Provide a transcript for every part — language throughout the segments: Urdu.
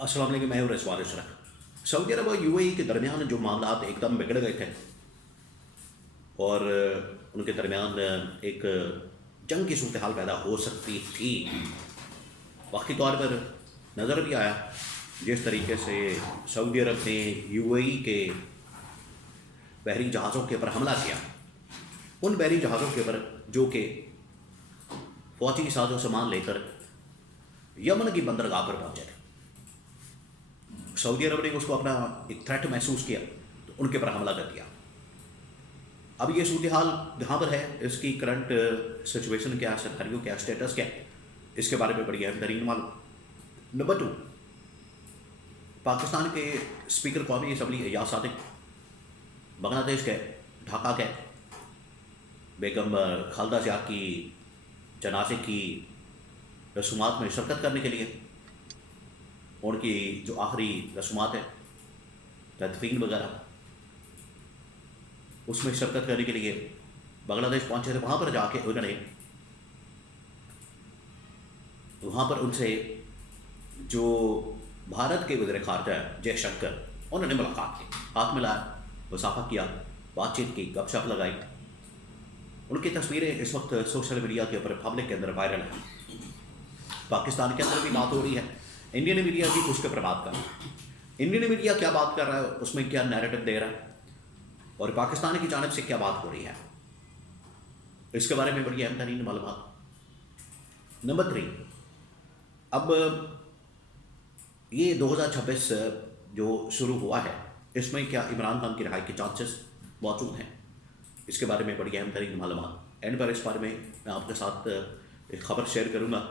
السلام علیکم، میں ہوں رضوان اشرف۔ سعودی عرب اور یو اے ای کے درمیان جو معاملات ایک دم بگڑ گئے تھے اور ان کے درمیان ایک جنگ کی صورتحال پیدا ہو سکتی تھی، وقتی طور پر نظر بھی آیا جس طریقے سے سعودی عرب نے یو اے ای کے بحری جہازوں کے اوپر حملہ کیا، ان بحری جہازوں کے اوپر جو کہ فوجی ساز و سامان لے کر یمن کی بندرگاہ پر پہنچے تھے۔ سعودی عرب نے اس کو اپنا ایک تھریٹ محسوس کیا تو ان کے اوپر حملہ کر دیا۔ اب یہ صورتحال جہاں پر ہے، اس کی کرنٹ سچویشن کیا، سیناریو کیا، اسٹیٹس کیا، اس کے بارے میں بڑی اہم ترین معلوم۔ نمبر 2، پاکستان کے اسپیکر قومی اسمبلی ایاز صادق بنگلہ دیش گئے، ڈھاکہ گئے، بیگم خالدہ ضیاء کی جنازے کی رسومات میں شرکت کرنے کے لیے، ان کی جو آخری رسومات ہیں تدفین وغیرہ، اس میں شرکت کرنے کے لیے بنگلہ دیش پہنچے تھے۔ وہاں پر جا کے انہوں نے وہاں پر ان سے جو بھارت کے وزیر خارجہ جے شنکر، انہوں نے ملاقات کی، ہاتھ ملایا، مصافحہ کیا، بات چیت کی، گپ شپ لگائی۔ ان کی تصویریں اس وقت سوشل میڈیا کے اوپر پبلک کے اندر وائرل ہیں، پاکستان کے اندر بھی بات ہو رہی ہے، انڈین میڈیا بھی اس کے اوپر بات کر رہا ہے۔ انڈین میڈیا کیا بات کر رہا ہے، اس میں کیا نیریٹو دے رہا ہے، اور پاکستان کی جانب سے کیا بات ہو رہی ہے، اس کے بارے میں بڑی اہم ترین معلومات۔ نمبر 3، اب یہ 2026 جو شروع ہوا ہے، اس میں کیا عمران خان کی رہائی کے چانسز موجود ہیں، اس کے بارے میں بڑی اہم ترین معلومات۔ اینڈ پر اس بارے میں آپ کے ساتھ ایک خبر شیئر کروں گا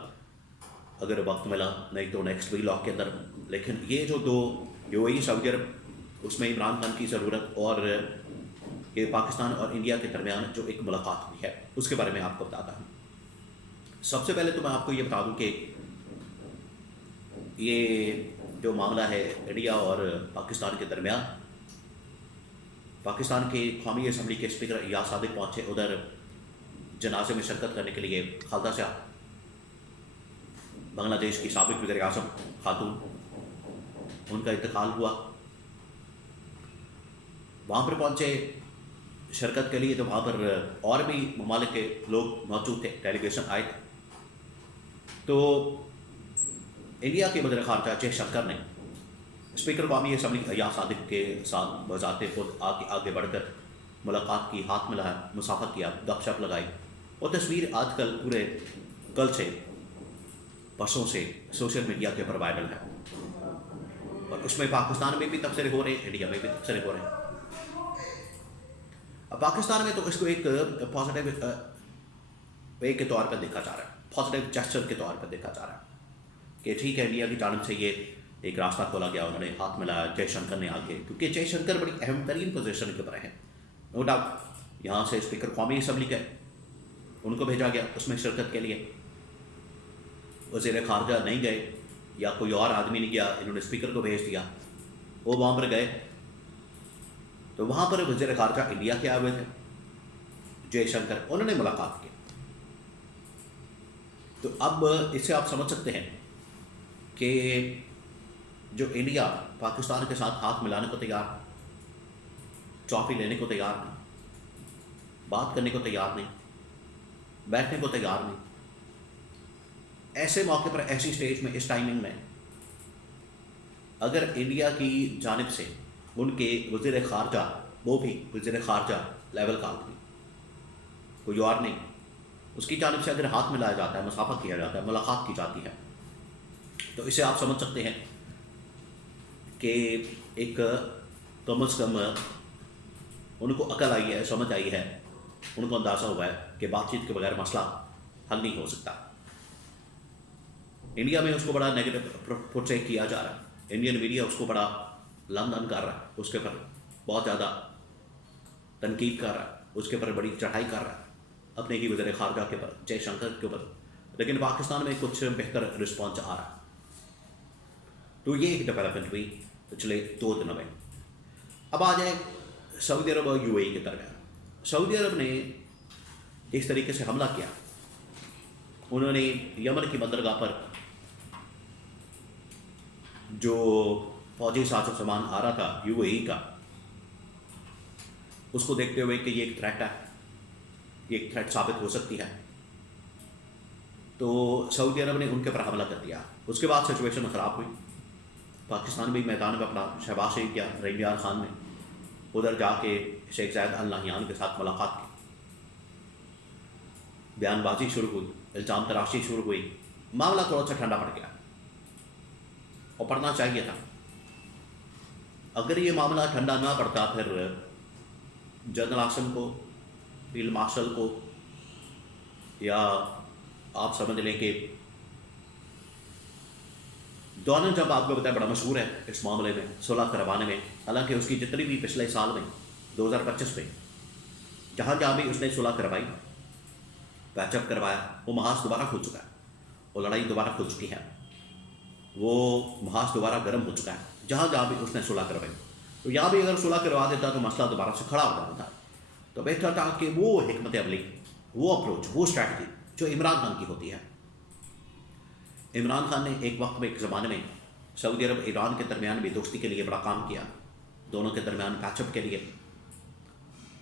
اگر وقت ملا، نہیں تو نیکسٹ ویلاگ کے اندر۔ لیکن یہ جو دو یو اے ای سعودی عرب، اس میں عمران خان کی ضرورت اور یہ پاکستان اور انڈیا کے درمیان جو ایک ملاقات ہوئی ہے، اس کے بارے میں آپ کو بتاتا ہوں۔ سب سے پہلے تو میں آپ کو یہ بتا دوں کہ یہ جو معاملہ ہے انڈیا اور پاکستان کے درمیان، پاکستان کے قومی اسمبلی کے اسپیکر ایاز صادق پہنچے ادھر جنازے میں شرکت کرنے کے لیے۔ خالدہ ضیاء بنگلہ دیش کی سابق وزیر اعظم خاتون، ان کا انتقال ہوا، وہاں پر پہنچے شرکت کے لیے، تو وہاں پر اور بھی ممالک کے لوگ موجود تھے، ڈیلیگیشن آئے تھے۔ تو انڈیا کے وزیر خارجہ جے شنکر نے اسپیکر قومی اسمبلی ایاز صادق کے ساتھ بذات خود آگے بڑھ کر ملاقات کی، ہاتھ ملایا، مصافحہ کیا، گپ شپ لگائی۔ وہ تصویر آج کل پورے کل سے پرسوں سے سوشل میڈیا کے اوپر وائرل ہے، اور اس میں پاکستان میں بھی تبصرے ہو رہے ہیں، انڈیا میں بھی تبصرے ہو رہے ہیں۔ اب پاکستان میں تو اس کو ایک پازیٹیو وے کے طور پر دیکھا جا رہا ہے، پازیٹیو جسچر کے طور پر دیکھا جا رہا ہے کہ ٹھیک ہے، انڈیا کی جانب سے یہ ایک راستہ کھولا گیا، انہوں نے ہاتھ ملایا جے شنکر نے آگے، کیونکہ جے شنکر بڑی اہم ترین پوزیشن کے اوپر ہیں، نو ڈاؤٹ۔ یہاں سے اسپیکر قومی اسمبلی کے ان کو بھیجا گیا اس میں شرکت کے لیے، وزیر خارجہ نہیں گئے یا کوئی اور آدمی نہیں گیا، انہوں نے اسپیکر کو بھیج دیا، وہ وہاں پر گئے، تو وہاں پر وزیر خارجہ انڈیا کے آئے ہوئے تھے جے شنکر، انہوں نے ملاقات کی۔ تو اب اس سے آپ سمجھ سکتے ہیں کہ جو انڈیا پاکستان کے ساتھ ہاتھ ملانے کو تیار، چاپی لینے کو تیار نہیں، بات کرنے کو تیار نہیں، بیٹھنے کو تیار نہیں، ایسے موقع پر، ایسی سٹیج میں، اس ٹائمنگ میں اگر انڈیا کی جانب سے ان کے وزیر خارجہ، وہ بھی وزیر خارجہ لیول کا آدمی، کوئی اور نہیں، اس کی جانب سے اگر ہاتھ ملایا جاتا ہے، مصافحہ کیا جاتا ہے، ملاقات کی جاتی ہے، تو اسے آپ سمجھ سکتے ہیں کہ ایک کم از کم ان کو عقل آئی ہے، سمجھ آئی ہے، ان کو اندازہ ہوا ہے کہ بات چیت کے بغیر مسئلہ حل نہیں ہو سکتا۔ انڈیا میں اس کو بڑا نیگیٹو پورٹری کیا جا رہا ہے، انڈین میڈیا اس کو بڑا لن کر رہا ہے، اس کے اوپر بہت زیادہ تنقید کر رہا ہے، اس کے اوپر بڑی چڑھائی کر رہا ہے، اپنے ہی وزیر خارجہ کے اوپر، جے شنکر کے اوپر، لیکن پاکستان میں کچھ بہتر رسپانس آ رہا ہے۔ تو یہ ایک ڈیولپمنٹ ہوئی پچھلے 2 دنوں میں۔ اب آ جائیں سعودی عرب اور یو اے ای کے درمیان۔ سعودی عرب نے اس طریقے سے حملہ کیا، انہوں نے یمن کی بندرگاہ پر جو فوجی ساز و سامان آ رہا تھا UAE کا، اس کو دیکھتے ہوئے کہ یہ ایک تھریٹ ہے، یہ ایک تھریٹ ثابت ہو سکتی ہے، تو سعودی عرب نے ان کے پر حملہ کر دیا۔ اس کے بعد سچویشن خراب ہوئی، پاکستان بھی میدان میں اپنا شہباز شریف کیا، رحیم خان نے ادھر جا کے شیخ زاید ال نہیان کے ساتھ ملاقات کی، بیان بازی شروع ہوئی، الزام تراشی شروع ہوئی، معاملہ تھوڑا سا ٹھنڈا پڑ گیا، اور پڑنا چاہیے تھا۔ اگر یہ معاملہ ٹھنڈا نہ پڑتا پھر جنرل عاصم کو، فیلڈ مارشل کو، یا آپ سمجھ لیں کہ ڈونلڈ ٹرمپ آپ کو بتایا بڑا مشہور ہے اس معاملے میں صلح کروانے میں، حالانکہ اس کی جتنی بھی پچھلے سال میں 2025 میں جہاں جہاں بھی اس نے صلح کروائی، پیچ اپ کروایا، وہ محاذ دوبارہ کھل چکا ہے، وہ لڑائی دوبارہ کھل چکی ہے، وہ محاذ دوبارہ گرم ہو چکا ہے جہاں جہاں بھی اس نے صلح کروائی۔ تو یہاں بھی اگر صلح کروا دیتا تو مسئلہ دوبارہ سے کھڑا ہو جاتا تھا۔ تو بہتر تھا کہ وہ حکمت عملی، وہ اپروچ، وہ اسٹریٹجی جو عمران خان کی ہوتی ہے۔ عمران خان نے ایک وقت میں، ایک زمانے میں سعودی عرب ایران کے درمیان بھی دوستی کے لیے بڑا کام کیا، دونوں کے درمیان پیچ اپ کے لیے۔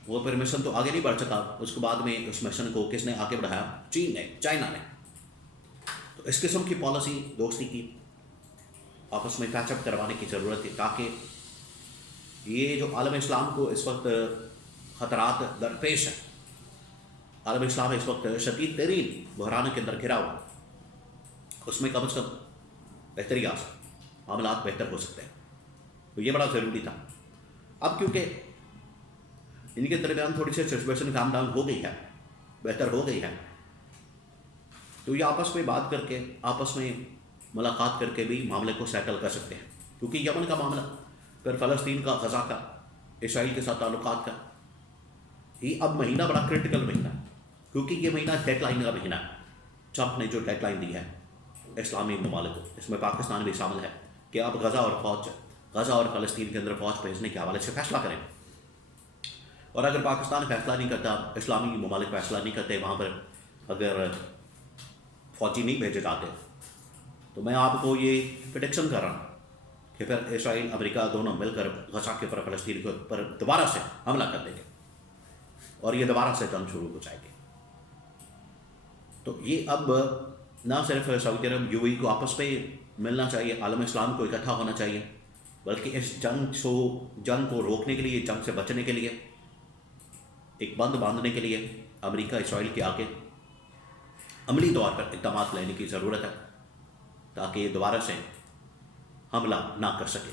وہ پھر مشن تو آگے نہیں بڑھ سکا، اس کے بعد میں اس مشن کو کس نے آگے بڑھایا؟ چین نے، چائنا نے۔ تو اس قسم کی پالیسی دوستی کی آپس میں پیچ اپ کروانے کی ضرورت ہے، تاکہ یہ جو عالم اسلام کو اس وقت خطرات درپیش ہیں، عالم اسلام اس وقت شدید ترین بحران کے اندر گھرا ہوا، اس میں کم از کم بہتری آ سکتی، معاملات بہتر ہو سکتے ہیں۔ تو یہ بڑا ضروری تھا۔ اب کیونکہ ان کے درمیان تھوڑی سی سچویشن کام ڈاؤن ہو گئی ہے، بہتر ہو گئی ہے، تو یہ آپس میں بات کر کے، آپس میں ملاقات کر کے بھی معاملے کو سیٹل کر سکتے ہیں۔ کیونکہ یمن کا معاملہ، پھر فلسطین کا، غزہ کا، اسرائیل کے ساتھ تعلقات کا، یہ اب مہینہ بڑا کرٹیکل مہینہ ہے، کیونکہ یہ مہینہ ڈیڈ لائن کا مہینہ ہے۔ ٹرمپ نے جو ڈیڈ لائن دی ہے اسلامی ممالک کو، اس میں پاکستان بھی شامل ہے، کہ آپ غزہ اور فلسطین کے اندر فوج بھیجنے کے حوالے سے فیصلہ کریں، اور اگر پاکستان فیصلہ نہیں کرتا، اسلامی ممالک فیصلہ نہیں کرتے، وہاں پر اگر فوجی نہیں بھیجے جاتے، تو میں آپ کو یہ پریڈکشن کر رہا ہوں کہ پھر اسرائیل امریکہ دونوں مل کر غزہ کے اوپر، فلسطین کے اوپر دوبارہ سے حملہ کر دیں گے، اور یہ دوبارہ سے جنگ شروع ہو جائے گی۔ تو یہ اب نہ صرف سعودی عرب، UAE کو آپس میں ملنا چاہیے، عالم اسلام کو اکٹھا ہونا چاہیے، بلکہ اس جنگ کو روکنے کے لیے، جنگ سے بچنے کے لیے، ایک بند باندھنے کے لیے امریکہ اسرائیل کے آگے عملی طور پر اقدامات لینے کی ضرورت ہے، تاکہ یہ دوبارہ سے حملہ نہ کر سکے۔